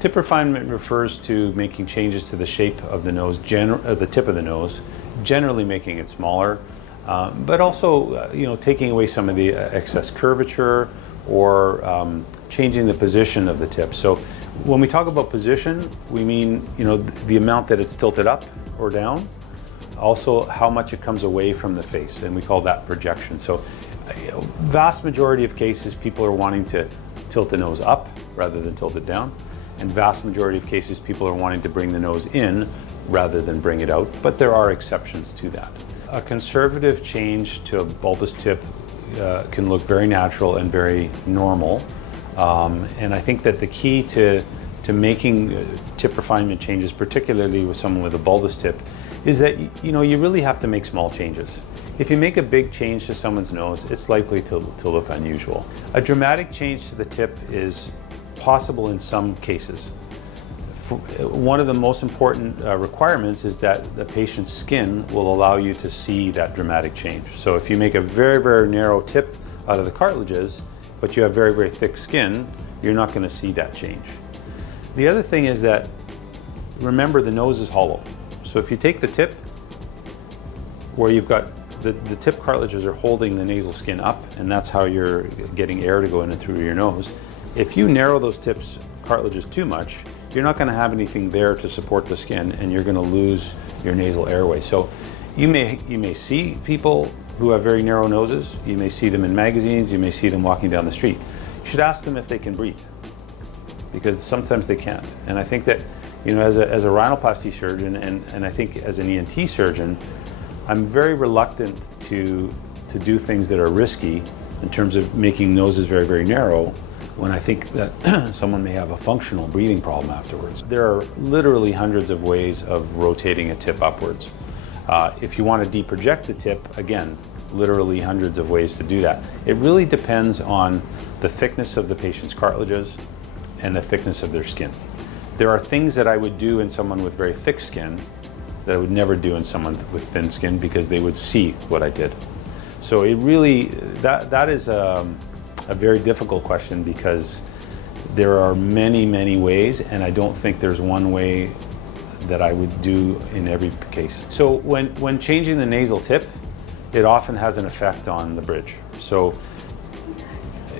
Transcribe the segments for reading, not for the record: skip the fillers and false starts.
Tip refinement refers to making changes to the shape of the nose, the tip of the nose, generally making it smaller, but also taking away some of the excess curvature or changing the position of the tip. So when we talk about position, we mean the amount that it's tilted up or down, also how much it comes away from the face, and we call that projection. So vast majority of cases people are wanting to tilt the nose up rather than tilt it down, and vast majority of cases people are wanting to bring the nose in rather than bring it out, but there are exceptions to that. A conservative change to a bulbous tip can look very natural and very normal, and I think that the key to making tip refinement changes, particularly with someone with a bulbous tip, is that you really have to make small changes. If you make a big change to someone's nose, it's likely to look unusual. A dramatic change to the tip is possible in some cases. One of the most important requirements is that the patient's skin will allow you to see that dramatic change. So if you make a very, very narrow tip out of the cartilages, but you have very, very thick skin, you're not going to see that change. The other thing is that, remember, the nose is hollow. So if you take the tip, where you've got the tip cartilages are holding the nasal skin up, and that's how you're getting air to go in and through your nose. If you narrow those tips cartilages too much, you're not going to have anything there to support the skin, and you're going to lose your nasal airway. So you may see people who have very narrow noses. You may see them in magazines. You may see them walking down the street. You should ask them if they can breathe, because sometimes they can't. And I think that as a rhinoplasty surgeon, and I think as an ENT surgeon, I'm very reluctant to do things that are risky in terms of making noses very, very narrow, when I think that someone may have a functional breathing problem afterwards. There are literally hundreds of ways of rotating a tip upwards. If you want to deproject the tip, again, literally hundreds of ways to do that. It really depends on the thickness of the patient's cartilages and the thickness of their skin. There are things that I would do in someone with very thick skin that I would never do in someone with thin skin, because they would see what I did. So it really, that is a very difficult question, because there are many, many ways, and I don't think there's one way that I would do in every case. So when changing the nasal tip, it often has an effect on the bridge. So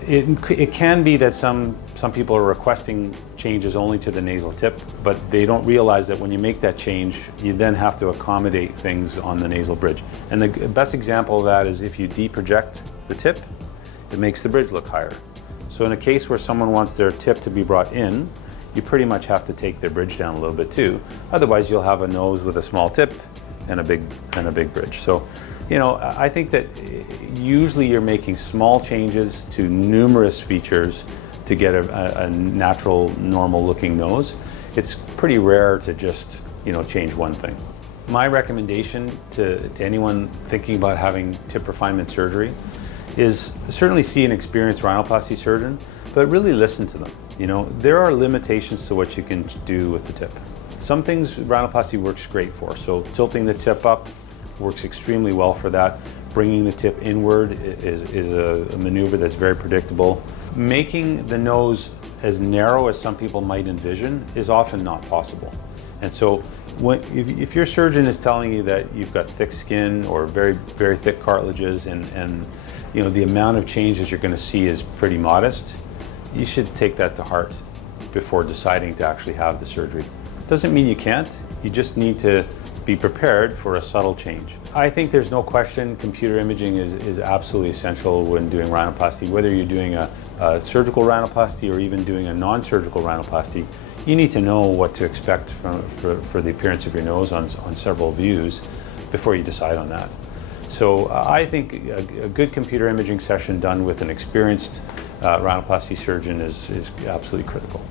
it can be that some people are requesting changes only to the nasal tip, but they don't realize that when you make that change, you then have to accommodate things on the nasal bridge. And the best example of that is if you deproject the tip, it makes the bridge look higher. So in a case where someone wants their tip to be brought in, you pretty much have to take their bridge down a little bit too. Otherwise, you'll have a nose with a small tip and a big bridge. So, I think that usually you're making small changes to numerous features to get a natural, normal-looking nose. It's pretty rare to just, change one thing. My recommendation to anyone thinking about having tip refinement surgery is certainly see an experienced rhinoplasty surgeon, but really listen to them. There are limitations to what you can do with the tip. Some things rhinoplasty works great for. So tilting the tip up works extremely well for that. Bringing the tip inward is a maneuver that's very predictable. Making the nose as narrow as some people might envision is often not possible. And so if your surgeon is telling you that you've got thick skin or very, very thick cartilages, and the amount of changes you're going to see is pretty modest, you should take that to heart before deciding to actually have the surgery. Doesn't mean you can't, you just need to be prepared for a subtle change. I think there's no question computer imaging is absolutely essential when doing rhinoplasty. Whether you're doing a surgical rhinoplasty or even doing a non-surgical rhinoplasty, you need to know what to expect for the appearance of your nose on several views before you decide on that. So I think a good computer imaging session done with an experienced rhinoplasty surgeon is absolutely critical.